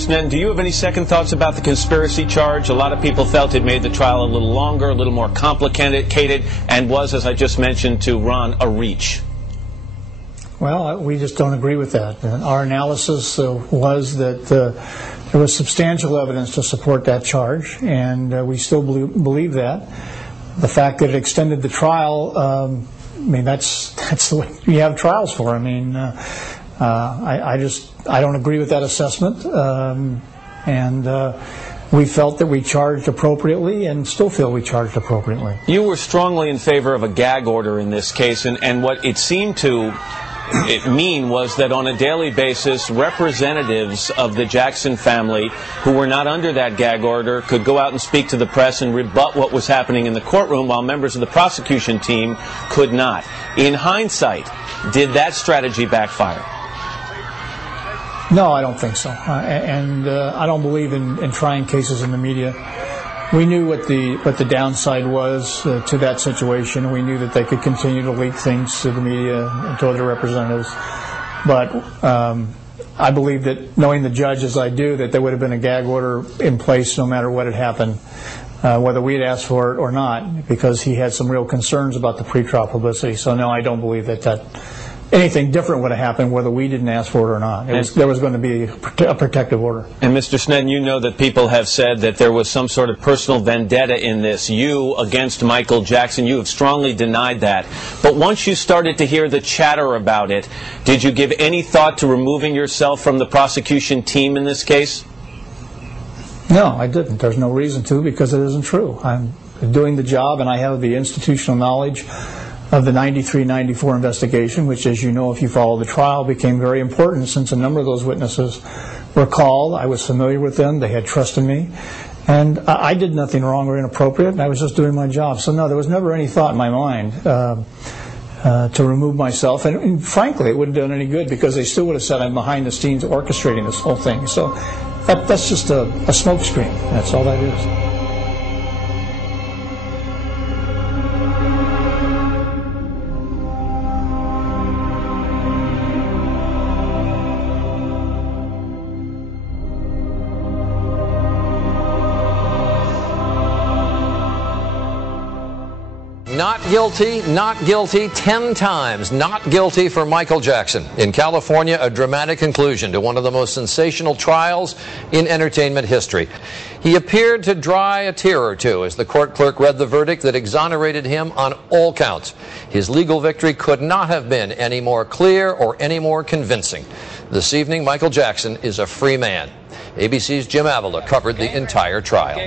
Snedden, do you have any second thoughts about the conspiracy charge? A lot of people felt it made the trial a little longer, a little more complicated, and was, as I just mentioned to Ron, a reach. Well, we just don't agree with that. Our analysis was that there was substantial evidence to support that charge, and we still believe that. The fact that it extended the trial, I mean, that's what you have trials for. I mean, I don't agree with that assessment, and we felt that we charged appropriately and still feel we charged appropriately. You were strongly in favor of a gag order in this case, and what it seemed to mean was that on a daily basis, representatives of the Jackson family who were not under that gag order could go out and speak to the press and rebut what was happening in the courtroom, while members of the prosecution team could not. In hindsight, did that strategy backfire? No, I don't think so. I don't believe in trying cases in the media. We knew what the downside was to that situation. We knew that they could continue to leak things to the media and to other representatives. But I believe that, knowing the judge as I do, that there would have been a gag order in place no matter what had happened, whether we had asked for it or not, because he had some real concerns about the pretrial publicity. So no, I don't believe that anything different would have happened whether we didn't ask for it or not. There was going to be a protective order. And Mr. Snedden, you know that people have said that there was some sort of personal vendetta in this, you against Michael Jackson. You have strongly denied that. But once you started to hear the chatter about it, did you give any thought to removing yourself from the prosecution team in this case? No, I didn't. There's no reason to, because it isn't true. I'm doing the job, and I have the institutional knowledge of the 93-94 investigation, which, as you know, if you follow the trial, became very important since a number of those witnesses were called. I was familiar with them. They had trust in me. And I did nothing wrong or inappropriate, and I was just doing my job. So, no, there was never any thought in my mind to remove myself. And frankly, it wouldn't have done any good, because they still would have said I'm behind the scenes orchestrating this whole thing. So that's just a smokescreen. That's all that is. Not guilty 10 times. Not guilty for Michael Jackson. In California, a dramatic conclusion to one of the most sensational trials in entertainment history. He appeared to dry a tear or two as the court clerk read the verdict that exonerated him on all counts. His legal victory could not have been any more clear or any more convincing. This evening, Michael Jackson is a free man. ABC's Jim Avila covered the entire trial.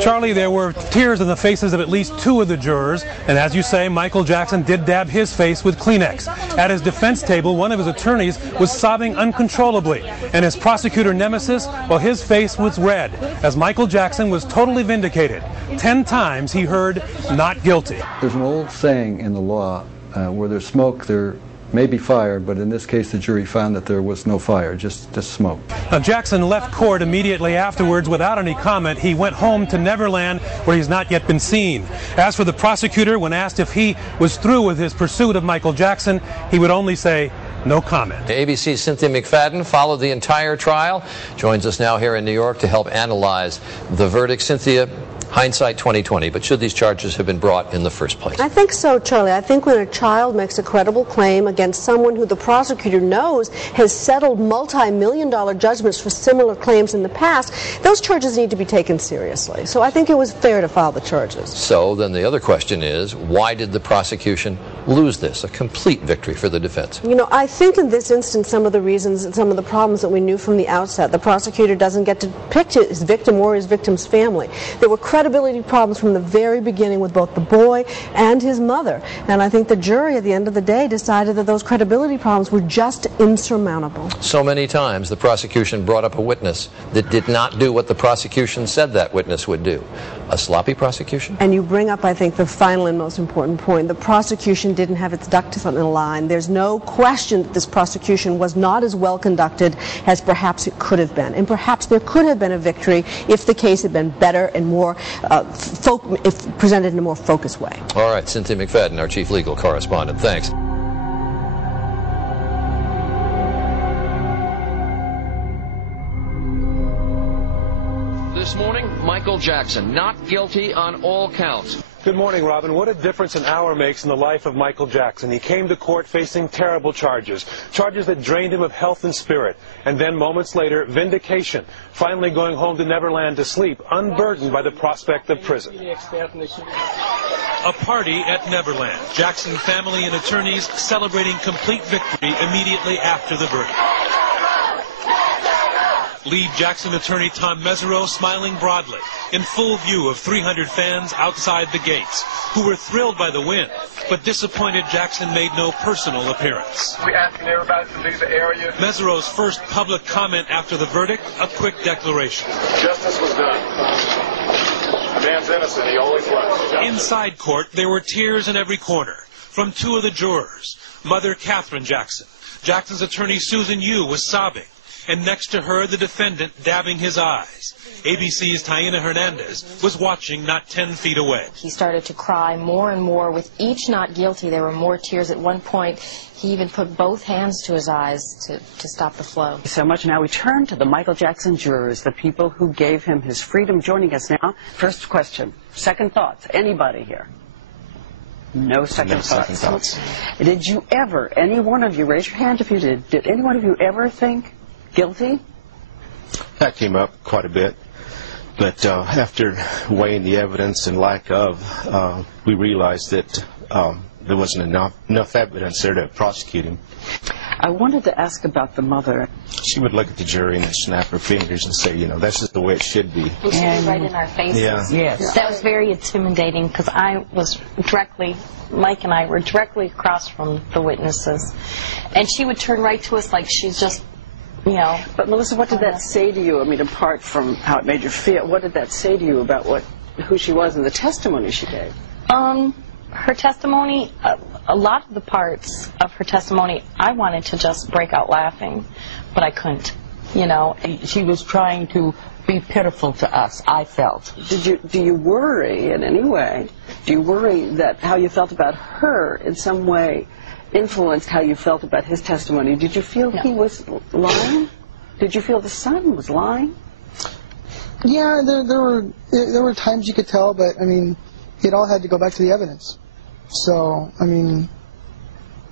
Charlie, there were tears in the faces of at least 2 of the jurors, and as you say, Michael Jackson did dab his face with Kleenex. At his defense table, one of his attorneys was sobbing uncontrollably, and his prosecutor nemesis, well, his face was red, as Michael Jackson was totally vindicated. 10 times he heard not guilty. There's an old saying in the law, where there's smoke, there may be fire, but in this case the jury found that there was no fire, just smoke. Now, Jackson left court immediately afterwards without any comment. He went home to Neverland, where he's not yet been seen. As for the prosecutor, when asked if he was through with his pursuit of Michael Jackson, he would only say, no comment. ABC's Cynthia McFadden followed the entire trial, joins us now here in New York to help analyze the verdict. Cynthia, hindsight 2020, but should these charges have been brought in the first place? I think so, Charlie. I think when a child makes a credible claim against someone who the prosecutor knows has settled multi-million-dollar judgments for similar claims in the past, those charges need to be taken seriously. So I think it was fair to file the charges. So then the other question is, why did the prosecution lose this? A complete victory for the defense. You know, I think in this instance some of the reasons and some of the problems that we knew from the outset. The prosecutor doesn't get to pick his victim or his victim's family. There were credibility problems from the very beginning with both the boy and his mother. And I think the jury at the end of the day decided that those credibility problems were just insurmountable. So many times the prosecution brought up a witness that did not do what the prosecution said that witness would do. A sloppy prosecution? And you bring up, I think, the final and most important point. The prosecution didn't have its ducks in a line. There's no question that this prosecution was not as well conducted as perhaps it could have been. And perhaps there could have been a victory if the case had been better and more if presented in a more focused way. All right, Cynthia McFadden, our chief legal correspondent. Thanks. Michael Jackson, not guilty on all counts. Good morning, Robin. What a difference an hour makes in the life of Michael Jackson. He came to court facing terrible charges that drained him of health and spirit. And then moments later, vindication, finally going home to Neverland to sleep, unburdened by the prospect of prison. A party at Neverland. Jackson family and attorneys celebrating complete victory immediately after the verdict. Lead Jackson attorney Tom Mesereau smiling broadly in full view of 300 fans outside the gates who were thrilled by the win, but disappointed Jackson made no personal appearance. We're asking everybody to leave the area. Mesereau's first public comment after the verdict, a quick declaration. Justice was done. The man's innocent. He always was. Inside court, there were tears in every corner from two of the jurors. Mother Catherine Jackson. Jackson's attorney Susan Yu was sobbing, and next to her, the defendant dabbing his eyes. ABC's Taina Hernandez was watching not 10 feet away. He started to cry more and more. With each not guilty, there were more tears. At one point, he even put both hands to his eyes to stop the flow. So much. Now we turn to the Michael Jackson jurors, the people who gave him his freedom, joining us now. First question, second thoughts. Anybody here? No second thoughts. Did you ever, any one of you, raise your hand if you did any one of you ever think guilty? That came up quite a bit, but after weighing the evidence and lack of, we realized that there wasn't enough evidence there to prosecute him. I wanted to ask about the mother. She would look at the jury and snap her fingers and say, you know, this is the way it should be. And she was right in our faces. Yeah. Yes. That was very intimidating because Mike and I were directly across from the witnesses. And she would turn right to us like she's just, you know. But Melissa, what did that say to you? I mean, apart from how it made you feel, what did that say to you about who she was and the testimony she gave? Her testimony, a lot of the parts of her testimony, I wanted to just break out laughing, but I couldn't, you know. She was trying to be pitiful to us, I felt. Do you worry in any way? Do you worry that how you felt about her in some way influenced how you felt about his testimony? Did you feel he was lying? Did you feel the son was lying? Yeah, there were times you could tell, but I mean, it all had to go back to the evidence. So, I mean,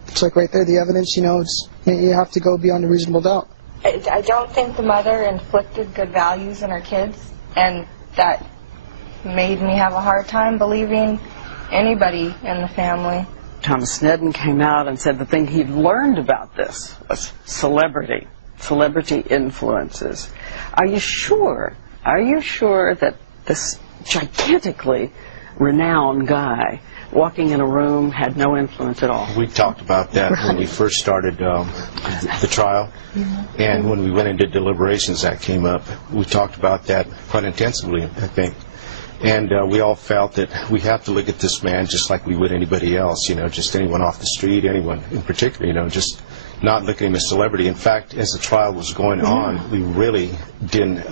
it's like right there, the evidence, you know, you have to go beyond a reasonable doubt. I don't think the mother inflicted good values in her kids, and that made me have a hard time believing anybody in the family. Thomas Snedden came out and said the thing he'd learned about this was celebrity influences. Are you sure that this gigantically renowned guy walking in a room had no influence at all? We talked about that when we first started the trial, and when we went into deliberations that came up. We talked about that quite intensively, I think. And we all felt that we have to look at this man just like we would anybody else, you know, just anyone off the street, anyone in particular, you know, just not look at him as a celebrity. In fact, as the trial was going on, we really didn't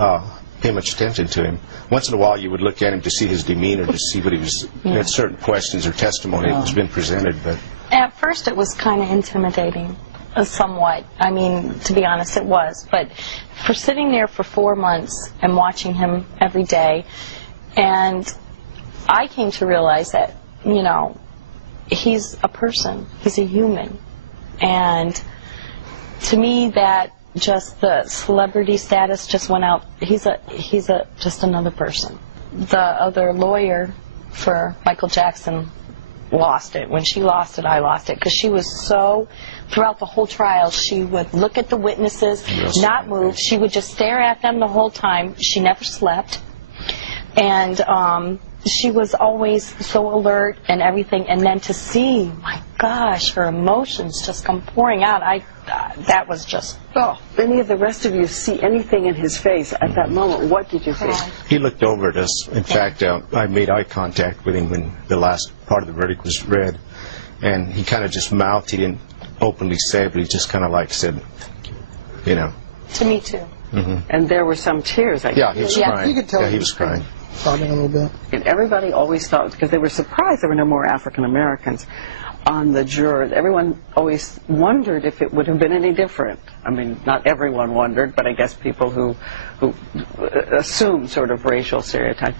pay much attention to him. Once in a while you would look at him to see his demeanor, to see what he was, had certain questions or testimony that was been presented. But at first it was kind of intimidating, somewhat. I mean, to be honest, it was. But for sitting there for 4 months and watching him every day, and I came to realize that, you know, he's a person, he's a human. And to me, that just the celebrity status just went out. He's just another person. The other lawyer for Michael Jackson lost it. When she lost it, I lost it, because she was so, throughout the whole trial, she would look at the witnesses, not move. She would just stare at them the whole time. She never slept. And she was always so alert and everything. And then to see, my gosh, her emotions just come pouring out, that was just, oh. Any of the rest of you see anything in his face at that moment? What did you think? he looked over at us. In fact, I made eye contact with him when the last part of the verdict was read. And he kind of just mouthed. He didn't openly say it, but he just kind of like said, you know. To me, too. And there were some tears. Yeah, he was crying. You could tell he was crying. Sobbing a little bit. And everybody always thought, because they were surprised there were no more African Americans, on the jurors. Everyone always wondered if it would have been any different. I mean, not everyone wondered, but I guess people who assume sort of racial stereotypes.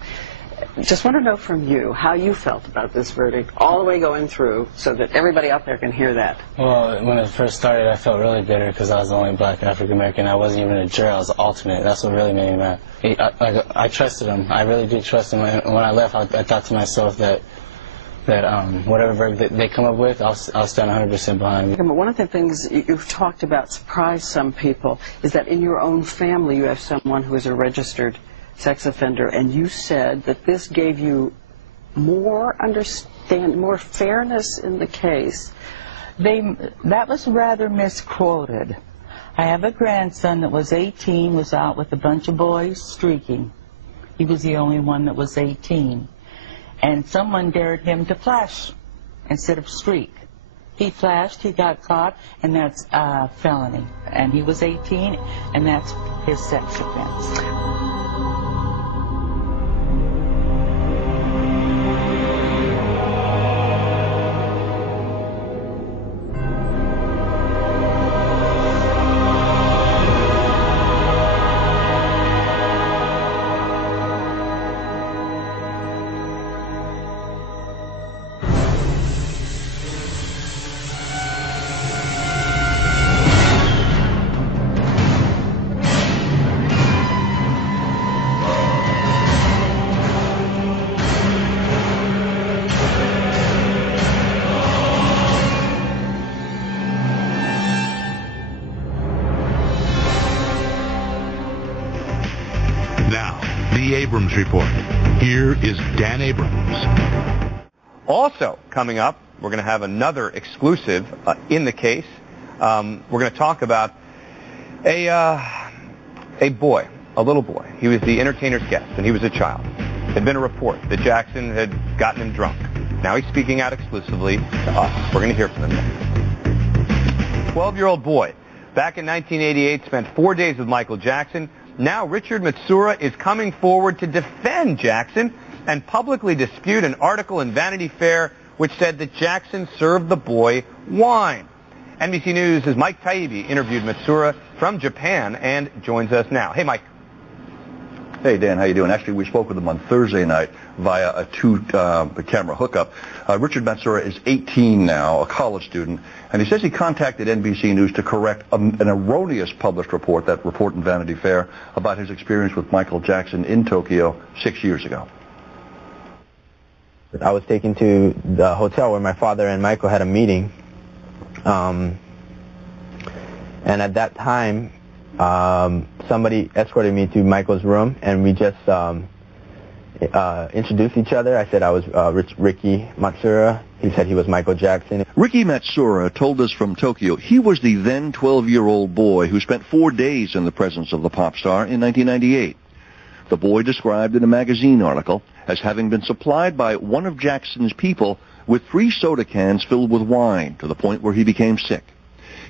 Just want to know from you how you felt about this verdict all the way going through so that everybody out there can hear that. Well, when it first started, I felt really bitter because I was the only black African-American. I wasn't even a juror. I was an alternate. That's what really made me mad. I trusted him. I really did trust him. And when I left, I thought to myself that whatever verdict they come up with, I'll stand 100% behind it. But one of the things you've talked about surprised some people is that in your own family you have someone who is a registered sex offender, and you said that this gave you more fairness in the case. That was rather misquoted. I have a grandson that was 18, was out with a bunch of boys streaking. He was the only one that was 18. And someone dared him to flash instead of streak. He flashed, he got caught, and that's a felony. And he was 18, and that's his sex offense. Abrams Report. Here is Dan Abrams. Also coming up, we're going to have another exclusive in the case. We're going to talk about a boy, a little boy. He was the entertainer's guest, and he was a child. There had been a report that Jackson had gotten him drunk. Now he's speaking out exclusively to us. We're going to hear from him next. 12-year-old boy, back in 1988, spent 4 days with Michael Jackson. Now Richard Matsuura is coming forward to defend Jackson and publicly dispute an article in Vanity Fair which said that Jackson served the boy wine. NBC News' Mike Taibbi interviewed Matsuura from Japan and joins us now. Hey, Mike. Hey, Dan, how you doing? Actually, we spoke with him on Thursday night via a two-camera hookup. Richard Matsuura is 18 now, a college student, and he says he contacted NBC News to correct an erroneous published report, that report in Vanity Fair, about his experience with Michael Jackson in Tokyo 6 years ago. I was taken to the hotel where my father and Michael had a meeting, and at that time, somebody escorted me to Michael's room, and we just introduced each other. I said I was Ricky Matsuura. He said he was Michael Jackson. Ricky Matsuura told us from Tokyo he was the then 12-year-old boy who spent 4 days in the presence of the pop star in 1998. The boy described in a magazine article as having been supplied by one of Jackson's people with 3 soda cans filled with wine to the point where he became sick.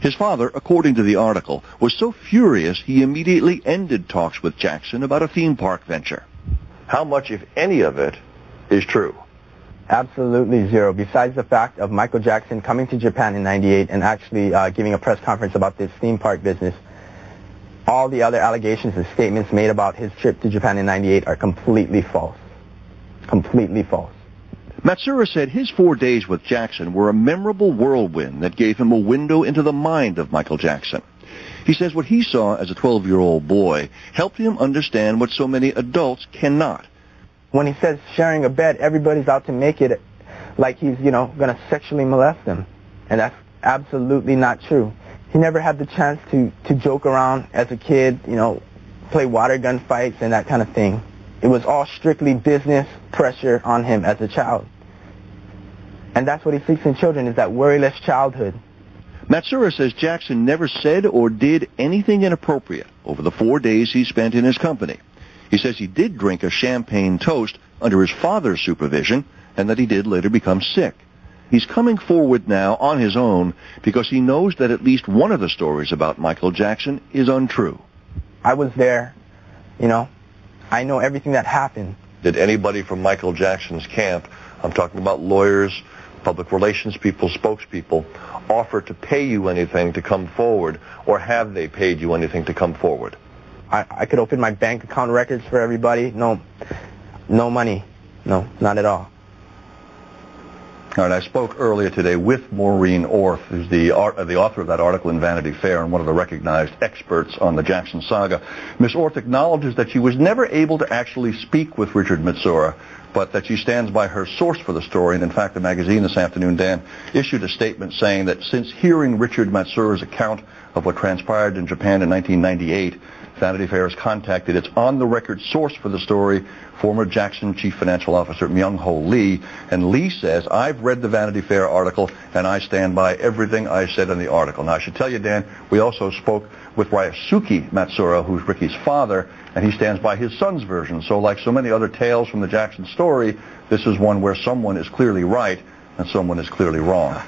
His father, according to the article, was so furious he immediately ended talks with Jackson about a theme park venture. How much, if any of it, is true? Absolutely zero. Besides the fact of Michael Jackson coming to Japan in '98 and actually giving a press conference about this theme park business, all the other allegations and statements made about his trip to Japan in '98 are completely false. Completely false. Matsuura said his 4 days with Jackson were a memorable whirlwind that gave him a window into the mind of Michael Jackson. He says what he saw as a 12-year-old boy helped him understand what so many adults cannot. When he says sharing a bed, everybody's out to make it like he's, going to sexually molest them. And that's absolutely not true. He never had the chance to joke around as a kid, play water gun fights and that kind of thing. It was all strictly business pressure on him as a child. And that's what he seeks in children, is that worryless childhood. Matsuura says Jackson never said or did anything inappropriate over the 4 days he spent in his company. He says he did drink a champagne toast under his father's supervision and that he did later become sick. He's coming forward now on his own because he knows that at least one of the stories about Michael Jackson is untrue. I was there, I know everything that happened. Did anybody from Michael Jackson's camp, I'm talking about lawyers, public relations people, spokespeople, offer to pay you anything to come forward, or have they paid you anything to come forward? I could open my bank account records for everybody. No money. No, not at all. All right, I spoke earlier today with Maureen Orth, who's the author of that article in Vanity Fair and one of the recognized experts on the Jackson saga. Ms. Orth acknowledges that she was never able to actually speak with Richard Matsura, but that she stands by her source for the story. And in fact, the magazine this afternoon, Dan, issued a statement saying that since hearing Richard Matsura's account of what transpired in Japan in 1998, Vanity Fair has contacted its on-the-record source for the story, former Jackson Chief Financial Officer Myung-Ho Lee. And Lee says, I've read the Vanity Fair article, and I stand by everything I said in the article. Now, I should tell you, Dan, we also spoke with Ryosuke Matsura, who's Ricky's father, and he stands by his son's version. So like so many other tales from the Jackson story, this is one where someone is clearly right and someone is clearly wrong.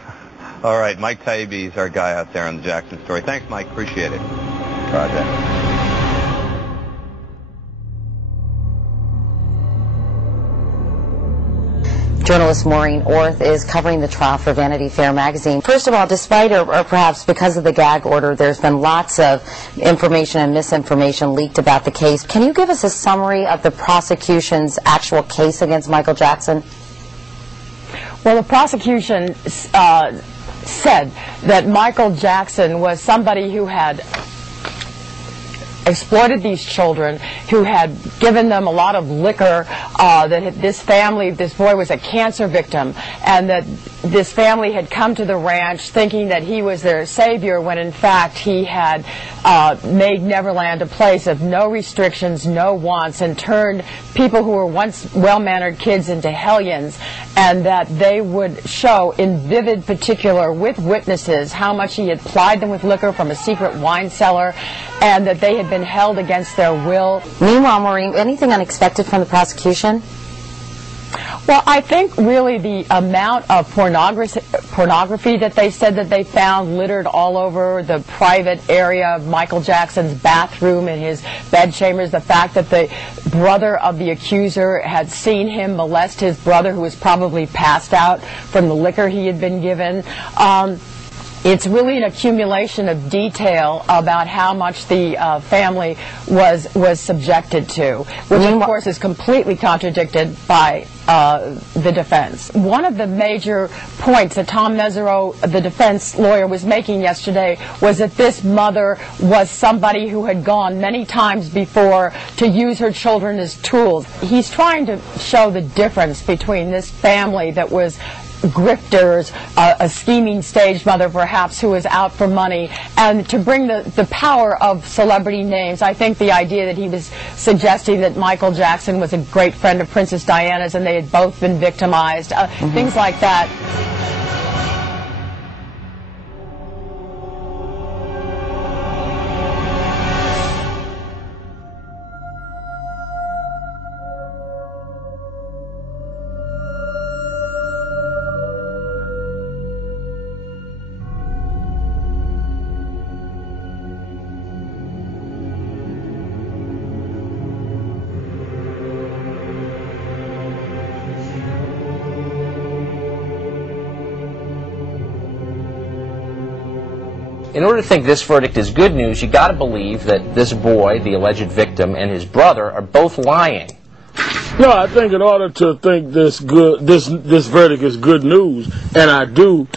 All right, Mike Taibbi is our guy out there on the Jackson story. Thanks, Mike. Appreciate it. All right, Dan. Journalist Maureen Orth is covering the trial for Vanity Fair magazine. First of all, despite or perhaps because of the gag order, there's been lots of information and misinformation leaked about the case. Can you give us a summary of the prosecution's actual case against Michael Jackson? Well, the prosecution said that Michael Jackson was somebody who had exploited these children, who had given them a lot of liquor, that this boy was a cancer victim, and that this family had come to the ranch thinking that he was their savior, when in fact he had made Neverland a place of no restrictions, no wants, and turned people who were once well-mannered kids into hellions, and that they would show in vivid particular with witnesses how much he had plied them with liquor from a secret wine cellar, and that they had been held against their will. Meanwhile, Maureen, anything unexpected from the prosecution? Well, I think really the amount of pornography that they said that they found littered all over the private area of Michael Jackson's bathroom and his bed chambers, the fact that the brother of the accuser had seen him molest his brother, who was probably passed out from the liquor he had been given. It's really an accumulation of detail about how much the family was subjected to, which of course is completely contradicted by the defense. One of the major points that Tom Mesereau, the defense lawyer, was making yesterday was that this mother was somebody who had gone many times before to use her children as tools. He's trying to show the difference between this family that was grifters, a scheming stage mother perhaps who was out for money, and to bring the power of celebrity names. I think the idea that he was suggesting that Michael Jackson was a great friend of Princess Diana's and they had both been victimized, things like that. In order to think this verdict is good news, you got to believe that this boy, the alleged victim, and his brother are both lying. No, I think in order to think this verdict is good news, and I do,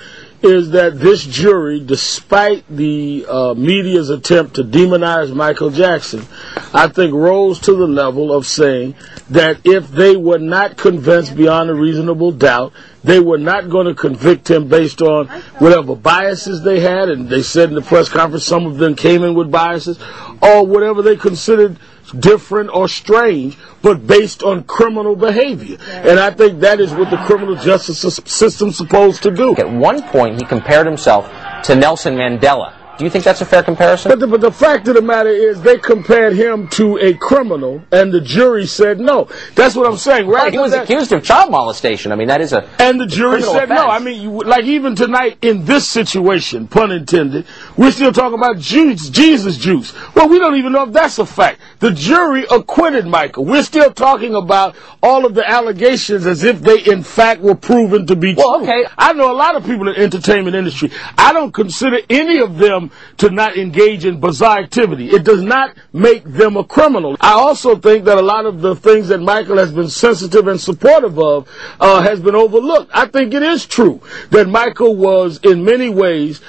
is that this jury, despite the media's attempt to demonize Michael Jackson, I think rose to the level of saying that if they were not convinced beyond a reasonable doubt, they were not going to convict him based on whatever biases they had, and they said in the press conference some of them came in with biases, or whatever they considered different or strange, but based on criminal behavior. And I think that is what the criminal justice system's supposed to do. At one point, he compared himself to Nelson Mandela, Do you think that's a fair comparison? But the fact of the matter is they compared him to a criminal, and the jury said no. That's what I'm saying. Right? He was accused of child molestation. I mean, that is a And the jury said offense. no. I mean, like even tonight in this situation, pun intended, we're still talking about Jesus juice. Well, we don't even know if that's a fact. The jury acquitted Michael. We're still talking about all of the allegations as if they in fact were proven to be true. Okay. I know a lot of people in the entertainment industry. I don't consider any of them to not engage in bizarre activity. It does not make them a criminal. I also think that a lot of the things that Michael has been sensitive and supportive of has been overlooked. I think it is true that Michael was in many ways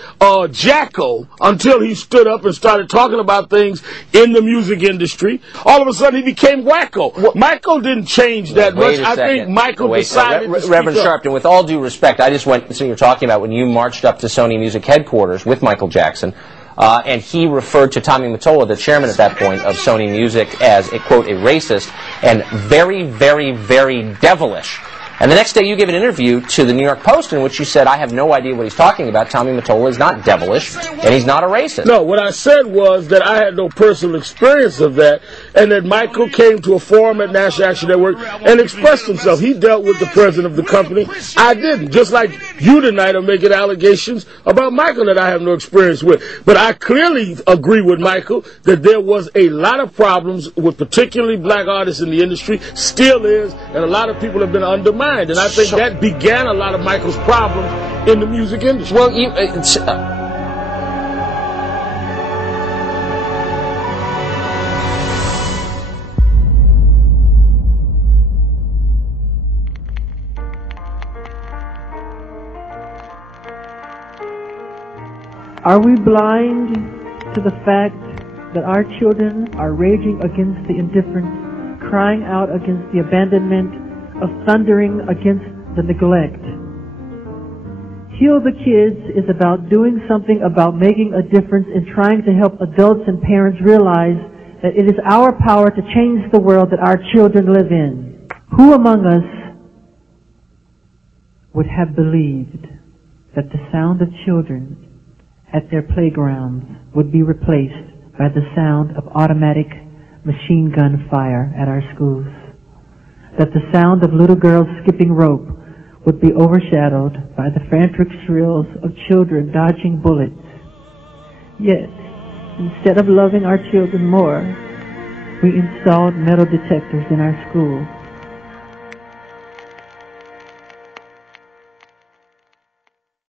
Jacko until he stood up and started talking about things in the music industry. All of a sudden he became wacko. Well, Michael didn't change that much. I think Michael decided to Reverend Sharpton, with all due respect, I just went, so you're talking about when you marched up to Sony Music headquarters with Michael Jackson, and he referred to Tommy Mottola, the chairman at that point of Sony Music, as a, quote, a racist and very, very, very devilish. And the next day you gave an interview to the New York Post in which you said, I have no idea what he's talking about. Tommy Mottola is not devilish, and he's not a racist. No, what I said was that I had no personal experience of that, and that Michael came to a forum at National Action Network and expressed himself. He dealt with the president of the company. I didn't. Just like you tonight are making allegations about Michael that I have no experience with. But I clearly agree with Michael that there was a lot of problems with particularly black artists in the industry, still is, and a lot of people have been undermined. And I think that began a lot of Michael's problems in the music industry. Well, Are we blind to the fact that our children are raging against the indifference, crying out against the abandonment, of thundering against the neglect? Heal the Kids is about doing something about making a difference and trying to help adults and parents realize that it is our power to change the world that our children live in. Who among us would have believed that the sound of children at their playgrounds would be replaced by the sound of automatic machine gun fire at our schools? That the sound of little girls skipping rope would be overshadowed by the frantic shrills of children dodging bullets. Yet, instead of loving our children more, we installed metal detectors in our schools